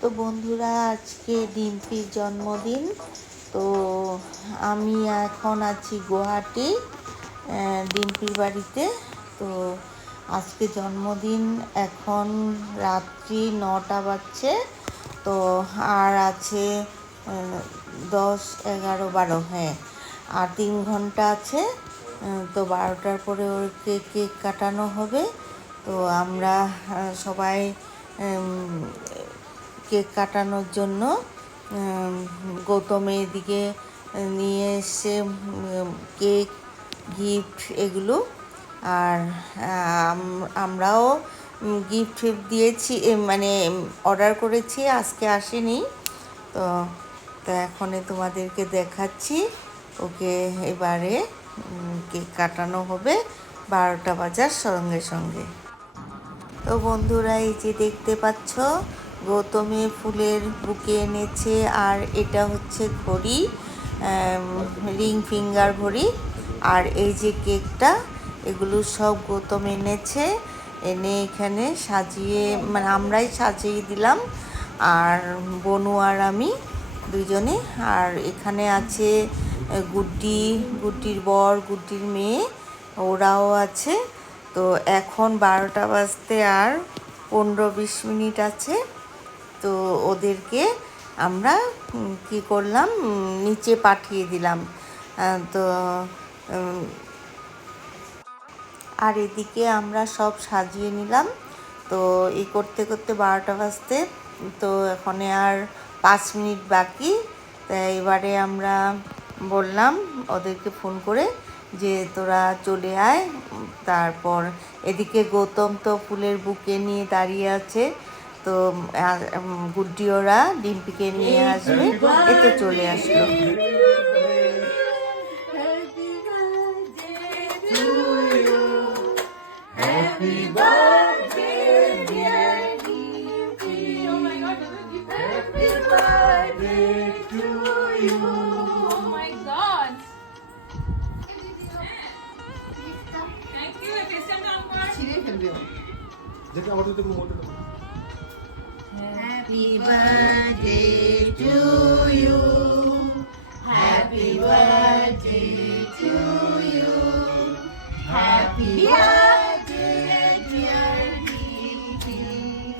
তো বন্ধুরা, আজকে ডিম্পির জন্মদিন। তো আমি এখন আছি গুয়াহাটি ডিম্পির বাড়িতে। তো আজকে জন্মদিন, এখন রাত্রি নটা বাজছে। তো আর আছে দশ, এগারো, বারো হ্যাঁ আর তিন ঘণ্টা আছে। তো বারোটার পরে ওর কেক কেক কাটানো হবে। তো আমরা সবাই কেক কাটানোর জন্য গৌতমের দিকে নিয়ে এসে কেক, গিফট এগুলো। আর আমরাও গিফট ফিফট দিয়েছি মানে অর্ডার করেছি, আজকে আসেনি। তো তো এখন তোমাদেরকে দেখাচ্ছি, ওকে এবারে কেক কাটানো হবে বারোটা বাজার সঙ্গে সঙ্গে। তো বন্ধুরা, এই যে দেখতে পাচ্ছ গৌতমে ফুলের বুকে এনেছে, আর এটা হচ্ছে ঘড়ি রিং ফিঙ্গার ঘড়ি, আর এই যে কেকটা, এগুলো সব গৌতম এনেছে, এনে এখানে সাজিয়ে মানে আমরাই সাজিয়ে দিলাম, আর বনু আর আমি দুজনে, আর এখানে আছে গুড্ডি, গুড্ডির বর, গুড্ডির মেয়ে, ওরাও আছে। তো এখন বারোটা বাজতে আর পনেরো বিশ মিনিট আছে। তো ওদেরকে আমরা কি করলাম? নিচে পাঠিয়ে দিলাম। তো আর এদিকে আমরা সব সাজিয়ে নিলাম। তো এই করতে করতে বারোটা বাজতে। তো এখানে আর পাঁচ মিনিট বাকি। তাই এবারে আমরা বললাম ওদেরকে ফোন করে যে, তোরা চলে আয়। তারপর এদিকে গৌতম তো ফুলের বুকে নিয়ে দাঁড়িয়ে আছে। তো আর, উম, গুড্ডি ওরা ডিম্পিকে নিয়ে আসবে এ তো চলে আসলো Oh my god, happy birthday to you. Oh my god. Thank you, Christian Amar. ছিঁড়ে ফেলবে ও। যেটা আমাদের তো মনে নেই। Happy birthday to you. Happy birthday to you. Happy birthday, dear Kitty.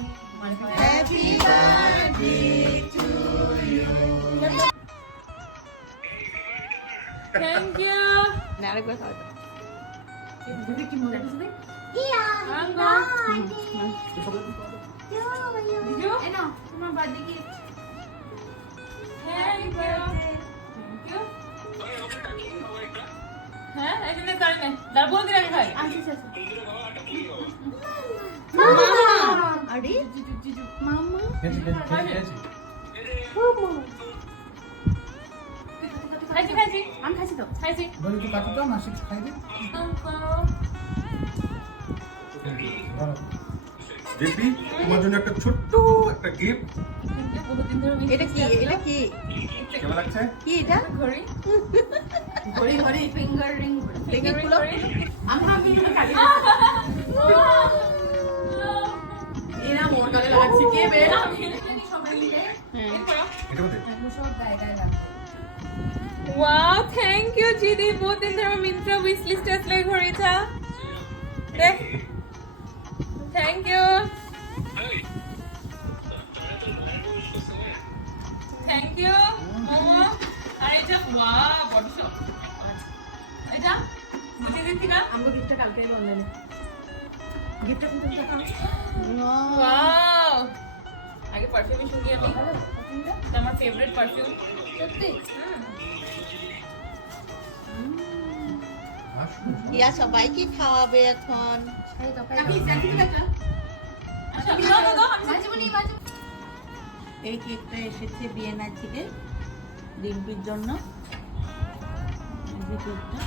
Happy birthday to you. Thank you. 나를 구해서. 우리 김 뭐라 했어? 이야. 안녕. Thank you. Thank you. হ্যাঁ জন্য তাই না দাঁড় বল দিলে খাই খেয়েছি, খেয়েছি, খেয়েছি, খেয়েছি। খাইছি খাইছি আমি খাইছি তো খাইছি বলি একটু কাটি দাও, মাসি খাই। ভালো। তোমার জন্য একটা ছোট্ট একটা গিফট এটা কি? এটা কি? কেমন লাগছে? কি এটা? ঘড়ি। ঘড়ি ঘড়ি ফিঙ্গার রিং দেখি খুলো আমরা আমি খালি এরা মোর গলে লাগছে। কে বে? বহুত দিন ধরে মিন্ত্রা উইশ লিস্টে আসলে ঘড়িটা। দেখ। Thank you thank you Momo আর এটা ওয়া বডি শপ এটা বুঝে দিচ্ছি না আমগো গিফটটা কালকে বন্ধনে গিফটটা কিন্তু ওয়াও আগে পারফিউমই শুনি আমি। এটা আমার ফেভারিট পারফিউম সত্যি? ইয়া সবাইকে খাওয়াবে এখন? আচ্ছা দাও দাও এই কেকটা এসেছে বিয়েনার থেকে ডিম্পির জন্য। কেকটা।